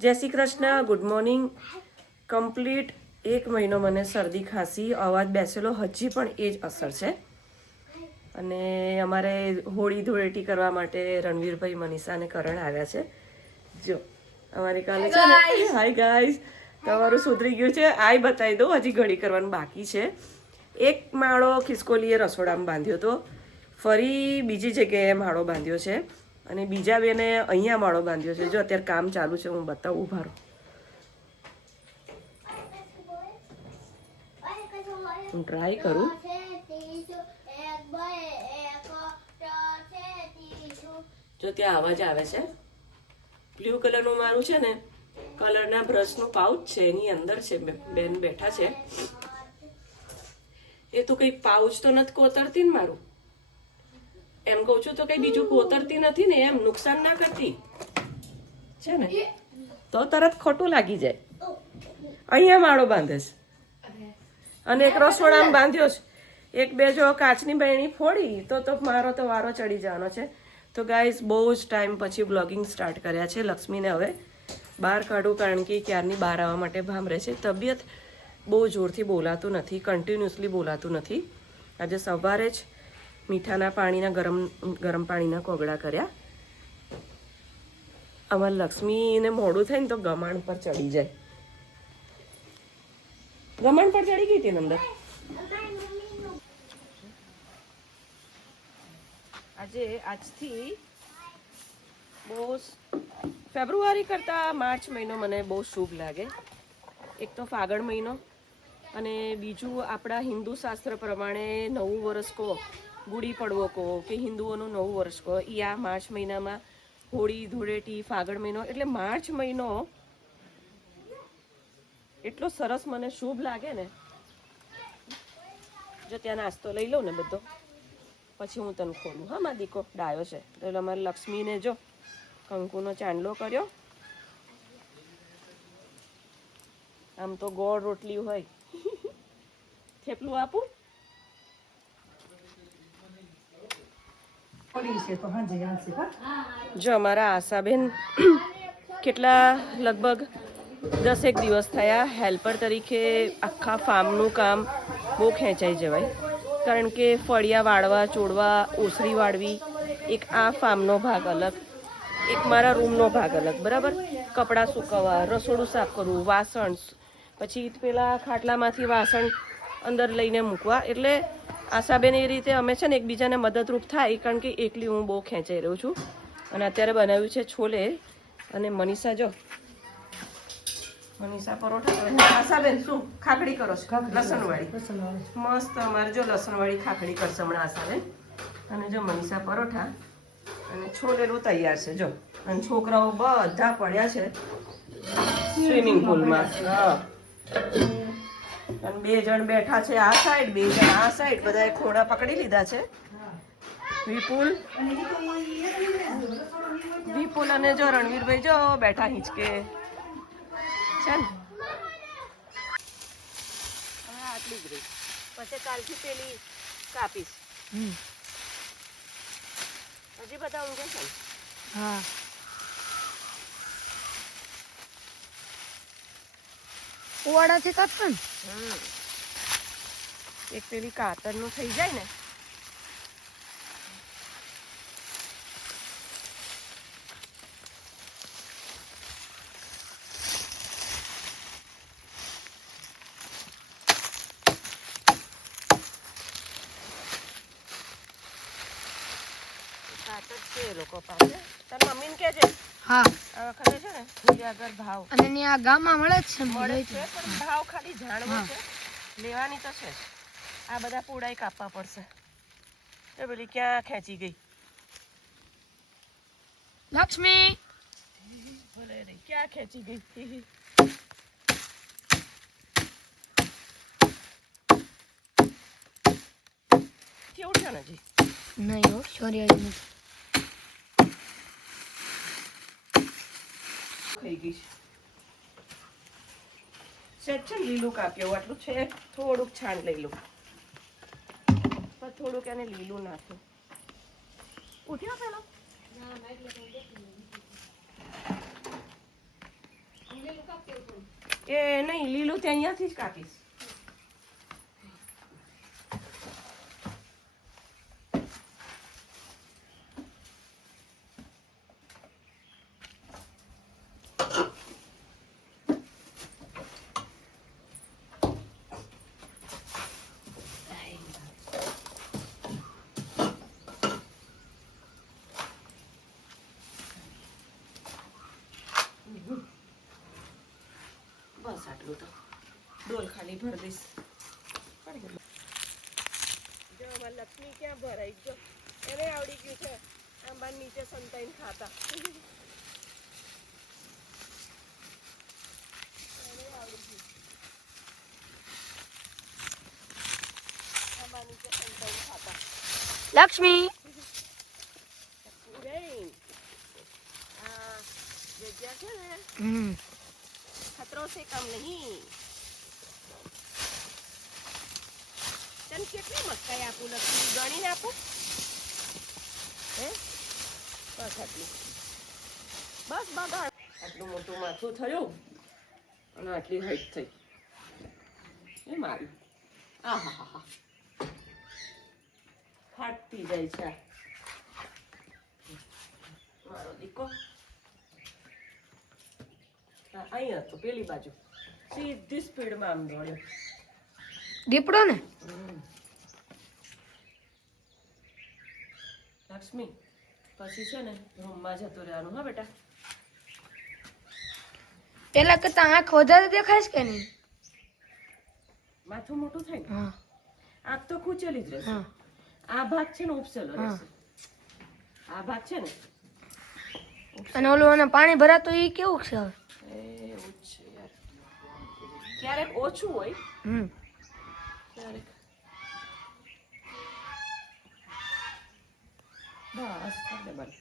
જય Shri Krishna, good morning. Complete 1 મહિનો મને શરદી ખાંસી અવાજ બેસેલો હજી પણ એ જ અસર છે. અને અમારે હોળી ધૂળેટી કરવા માટે રણવીરભાઈ, મનીષા અને કરણ આવ્યા છે. જો અમારી કાલે છે ને, હાય ગાઈઝ, તમારું સુધરી ગયું છે. આય બતાવી દઉં, હજી ઘડી કરવાનું બાકી છે. એક માળો ખિસકોલીએ રસોડામાં બાંધ્યો હતો, ફરી બીજી જગ્યાએ માળો બાંધ્યો છે, અને બીજા બેને અહીંયા માળો બાંધ્યો છે. જો અત્યારે કામ ચાલુ છે, હું બતાવું, ઉભા રહો. હું ટ્રાય કરું. જો ત્યાં અવાજ આવે છે. બ્લુ કલરનું મારું છે ને, કલરના બ્રશનું પાઉચ છે, એની અંદર છે. બેન બેઠા છે. એ તો કઈ પાઉચ તો નથી કોતરતી ને મારું, એમ કહું છું. તો કઈ બીજું કોતરતી નથી ને, એમ નુકસાન ના કરતી છે ને, તો તરત ખોટું લાગી જાય. અહીંયા માળો બાંધે છે, અને એક રસોડામાં બાંધ્યો છે. એક બે જો કાચની બહેણી ફોડી તો મારો તો વારો ચડી જવાનો છે. તો ગાઈઝ, બહુ જ ટાઈમ પછી બ્લોગિંગ સ્ટાર્ટ કર્યા છે. લક્ષ્મીને હવે બહાર કાઢું, કારણ કે ક્યારની બહાર આવવા માટે ભાંભરે છે. તબિયત બહુ જોરથી બોલાતું નથી, કન્ટિન્યુઅસલી બોલાતું નથી. આજે સવારે જ મીઠાના પાણીના ગરમ પાણીના કોગળા કર્યા. અમારે લક્ષ્મીને મોડું થાય ને તો ગમાણ પર ચડી જાય. ગમાણ પર ચડી ગઈ હતી અંદર. આજથી બહુ ફેબ્રુઆરી કરતાં માર્ચ મહિનો મને બહુ શુભ લાગે. એક તો ફાગણ મહિનો, અને બીજું આપણા હિન્દુ શાસ્ત્ર પ્રમાણે નવું વર્ષ કહો, ગુડી પડવો કહો, કે હિન્દુઓનું નવું વર્ષ કહો, એ આ માર્ચ મહિનામાં હોળી ધૂળેટી ફાગણ મહિનો, એટલે માર્ચ મહિનો એટલો સરસ મને શુભ લાગે ને. જો ત્યાં નાસ્તો લઈ લઉં ને બધો, પછી હું તને ખોલું. હા, મારા દીકો ડાયો છે. એટલે અમારે લક્ષ્મીને જો કંકુનો ચાંદલો કર્યો. આમ તો ગોળ રોટલી હોય. થેપલું આપું? જો અમારા આશાબેન કેટલા લગભગ 10 દિવસ થયા હેલ્પર તરીકે. આખા ફાર્મનું કામ બહુ ખેંચાઈ જવાય, કારણ કે ફળિયા વાળવા, ચોડવા, ઓસરી વાળવી, એક આ ફાર્મનો ભાગ અલગ, એક મારા રૂમનો ભાગ અલગ, બરાબર. કપડાં સુકવવા, રસોડું સાફ કરવું, વાસણ, પછી પેલા ખાટલામાંથી વાસણ અંદર લઈને મૂકવા. એટલે આશાબેન એ રીતે અમે છે ને એકબીજાને મદદરૂપ થાય, કારણ કે એકલી હું બહુ ખેંચાઈ રહું છું. અને અત્યારે બનાવ્યું છે છોલે. અને મનીષા જો, મનીષા પરોઠા. આશાબેન શું ખાખડી કરો છો? લસણવાળી મસ્ત. અમારે જો લસણવાળી ખાખડી કરશે હમણાં આશાબેન. અને જો મનીષા પરોઠા, અને છોલેલું તૈયાર છે. જો, અને છોકરાઓ બધા પડ્યા છે સ્વિમિંગ પુલમાં. હા, અને 2 જણ બેઠા છે આ સાઈડ, 2 જણ આ સાઈડ. બધાએ ખોડા પકડી લીધા છે. વિપુલ અને જો રણવીરભાઈ જો બેઠા હિંચકે છે ને. આટલી જ રહી, પછી કાલથી પેલી કાપીશ. હજી બધા ઊંઘે છે. હા, ઓવાડાથી કાપતા ને. એક પેલી કાતરનું થઈ જાય ને. કાતર છે એ લોકો પાસે. તાર મમ્મીને કહેજે. હા, આ વખતે છે ને થોડી આગળ ભાવ, અને ત્યાં ગામમાં મળે જ છે, મળે છે, પણ ભાવ ખાલી જાણવો છે. લેવાની તો છે. આ બધા પૂડાઈ કાપવા પડશે. એ પેલી ક્યાં ખેંચી ગઈ લક્ષ્મી? ભલે રે, ક્યાં ખેંચી ગઈ? ઉઠ્યો ને હજી નહીં. હો, સોરી. ખાઈ ગઈ છે. લીલું કાપ્યું આટલું છે. થોડુંક છાણ લઈ લઉં, પણ થોડુંક એને લીલું નાખ્યું. ઉઠ્યો પેલો? એ નહીં, લીલું તે અહીંયાથી જ કાપીશ. બસ આટલું તો ડોલ ખાલી ભરી દઈશ. જો અમાર લક્ષ્મી ક્યાં ભરાઈ ગયો, એને આવડી ગયું છે આંબા નીચે સંતાઈને ખાતા. લક્ષ્મી આ જગ્યા છે ને ખતરો સે કમ નહીં. તને કેટલી મકાઈ આપું લક્ષ્મી, ગણીને આપું? હે બસ આટલી, બસ બગાડ. આટલું મોટું માથું થયું અને આટલી હાઈટ થઈ એ મારી. આ હા હા હા, ફાટતી જાય છે મારો દીકો. અહીંયા તો પેલી બાજુ સીધી સ્પીડમાં આમ દોડ્યો દીપડો ને. લક્ષ્મી પછી છે ને રૂમમાં જતો રહેવાનું. હા બેટા, પેલા કરતા આંખ વધારે દેખાય કે નહીં? માથું મોટું થાય ને હા આંખ તો ખૂંચેલી જ રહેશે. હા આ ભાગ છે ને ઉપસેલો રહેશે. આ ભાગ છે ને અને ઓલું અને પાણી ભરાતું એ કેવું છે હવે? એવું જ છે યાર, ક્યારેક ઓછું હોય ક્યારેક. બસ